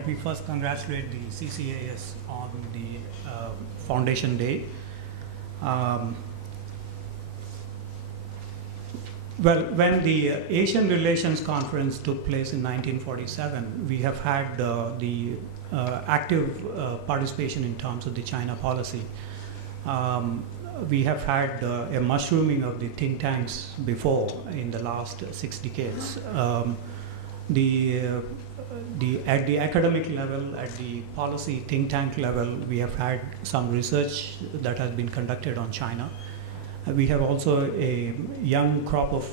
We first congratulate the CCAS on the Foundation Day. Um, well, when the Asian Relations Conference took place in 1947, we have had the active participation in terms of the China policy. We have had a mushrooming of the think tanks before in the last 6 decades. At the academic level, at the policy think tank level, we have had some research that has been conducted on China. We have also a young crop of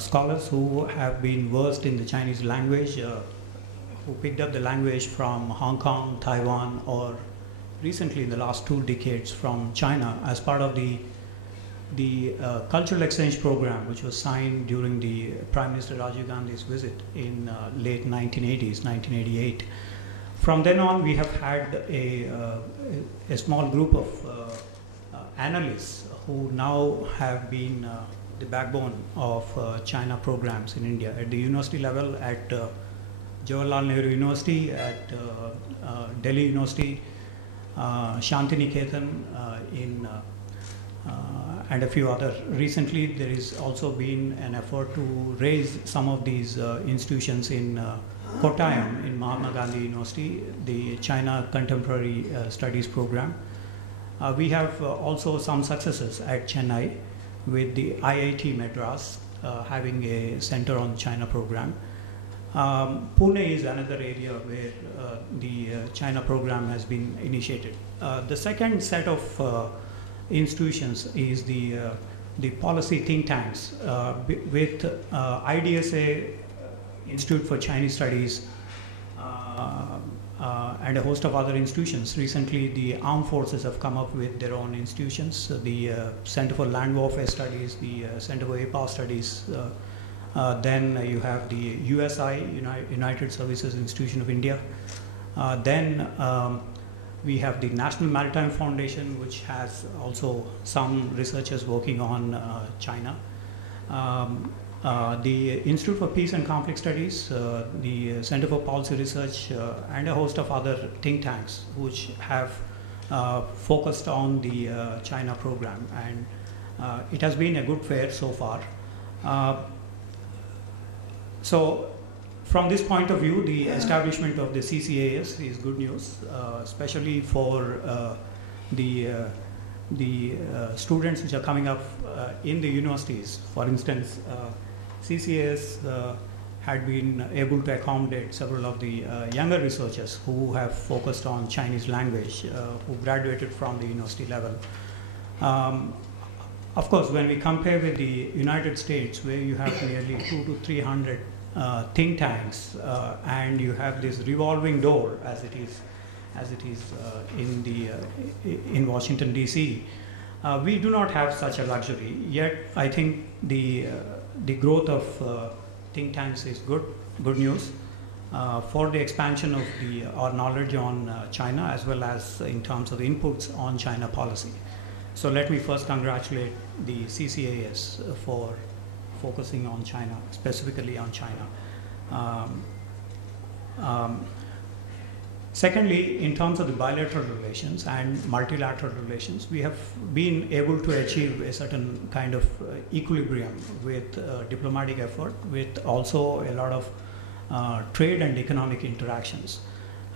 scholars who have been versed in the Chinese language, who picked up the language from Hong Kong, Taiwan, or recently in the last 2 decades from China as part of the cultural exchange program, which was signed during the Prime Minister Rajiv Gandhi's visit in late 1980s, 1988. From then on, we have had a small group of analysts who now have been the backbone of China programs in India at the university level, at Jawaharlal Nehru University, at Delhi University, Shantiniketan in and a few other. Recently, there is also been an effort to raise some of these institutions in Kottayam, in Mahatma Gandhi University, the China Contemporary Studies program. We have also some successes at Chennai with the IIT Madras having a center on China program. Pune is another area where the China program has been initiated. The second set of institutions is the policy think tanks with IDSA, Institute for Chinese Studies, and a host of other institutions. Recently, the armed forces have come up with their own institutions, the Center for Land Warfare Studies, the Center for APA Studies. Then you have the USI, United Services Institution of India. Then we have the National Maritime Foundation, which has also some researchers working on China. The Institute for Peace and Conflict Studies, the Center for Policy Research, and a host of other think tanks which have focused on the China program. And it has been a good fare so far. So from this point of view, the establishment of the CCAS is good news, especially for the students which are coming up in the universities. For instance, CCAS had been able to accommodate several of the younger researchers who have focused on Chinese language, who graduated from the university level. Of course, when we compare with the United States, where you have nearly 200 to 300 think tanks, and you have this revolving door as it is in Washington D.C. We do not have such a luxury yet. I think the growth of think tanks is good news for the expansion of our knowledge on China, as well as in terms of inputs on China policy. So let me first congratulate the CCAS for focusing on China, specifically on China. Secondly, in terms of the bilateral relations and multilateral relations, we have been able to achieve a certain kind of equilibrium with diplomatic effort, with also a lot of trade and economic interactions,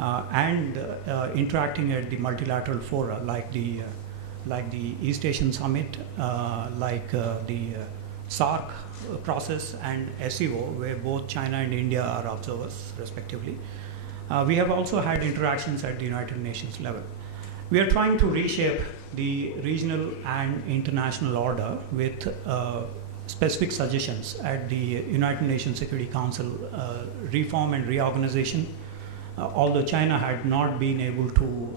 and interacting at the multilateral fora like the East Asian Summit, like the SARC process, and SEO, where both China and India are observers respectively. We have also had interactions at the United Nations level. We are trying to reshape the regional and international order with specific suggestions at the United Nations Security Council reform and reorganization. Although China had not been able to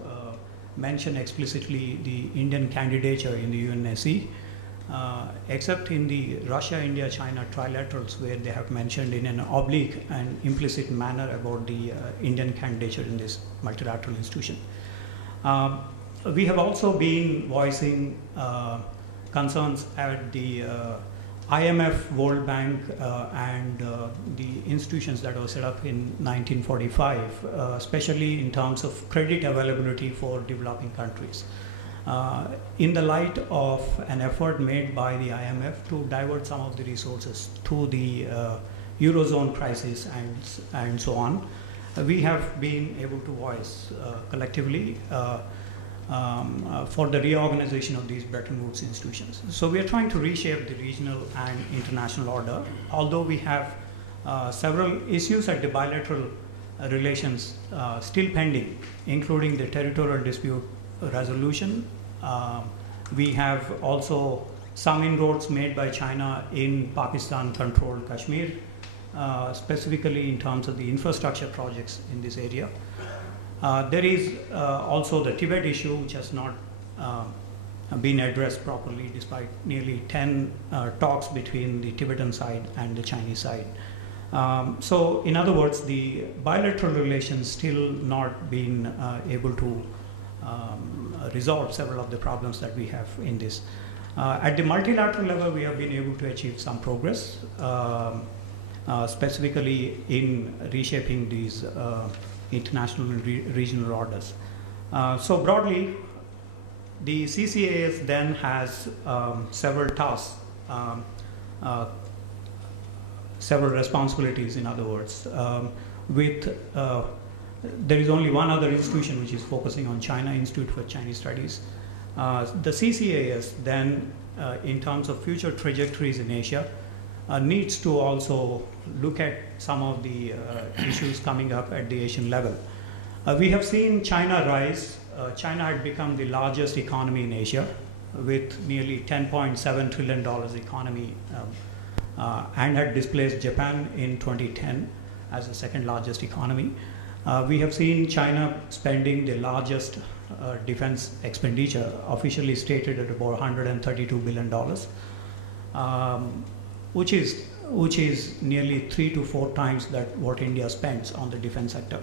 mention explicitly the Indian candidature in the UNSC, except in the Russia, India, China trilaterals, where they have mentioned in an oblique and implicit manner about the Indian candidature in this multilateral institution. We have also been voicing concerns at the IMF, World Bank, and the institutions that were set up in 1945, especially in terms of credit availability for developing countries. In the light of an effort made by the IMF to divert some of the resources to the Eurozone crisis and so on, we have been able to voice collectively for the reorganization of these Bretton Woods institutions. So we are trying to reshape the regional and international order, although we have several issues at the bilateral relations still pending, including the territorial dispute resolution. We have also some inroads made by China in Pakistan-controlled Kashmir, specifically in terms of the infrastructure projects in this area. There is also the Tibet issue, which has not been addressed properly despite nearly 10 talks between the Tibetan side and the Chinese side. So in other words, the bilateral relations still not been able to resolve several of the problems that we have in this. At the multilateral level, we have been able to achieve some progress, specifically in reshaping these international and regional orders. So broadly, the CCAS then has several tasks, several responsibilities, in other words. There is only one other institution which is focusing on China, Institute for Chinese Studies. The CCAS then, in terms of future trajectories in Asia, needs to also look at some of the issues coming up at the Asian level. We have seen China rise. China had become the largest economy in Asia with nearly $10.7 trillion economy and had displaced Japan in 2010 as the second largest economy. We have seen China spending the largest defense expenditure, officially stated at about $132 billion, which is nearly 3 to 4 times that what India spends on the defense sector,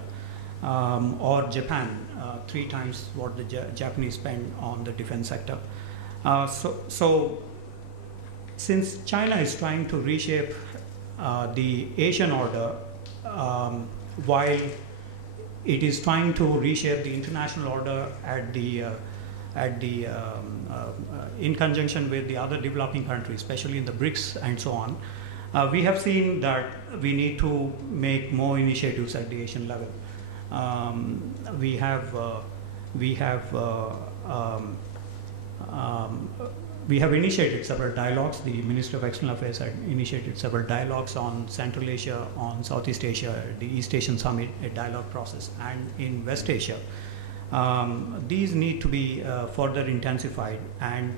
or Japan, 3 times what the Japanese spend on the defense sector. So since China is trying to reshape the Asian order, while it is trying to reshape the international order in conjunction with the other developing countries, especially in the BRICS and so on, we have seen that we need to make more initiatives at the Asian level. We have initiated several dialogues. The Ministry of External Affairs had initiated several dialogues on Central Asia, on Southeast Asia, the East Asian Summit, a dialogue process, and in West Asia. These need to be further intensified, and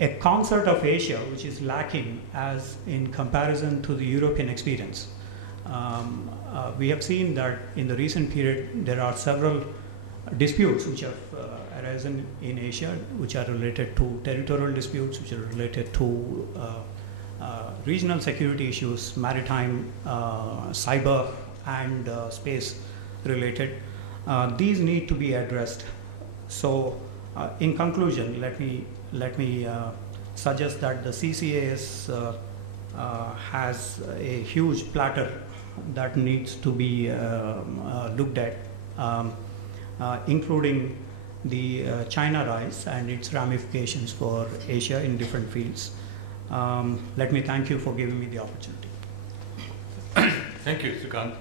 a concert of Asia, which is lacking as in comparison to the European experience. We have seen that in the recent period there are several disputes which have arisen in Asia, which are related to territorial disputes, which are related to regional security issues, maritime, cyber, and space related. These need to be addressed. So in conclusion, let me suggest that the CCAS has a huge platter that needs to be looked at, including the China rise and its ramifications for Asia in different fields. Let me thank you for giving me the opportunity. Thank you, Srikanth.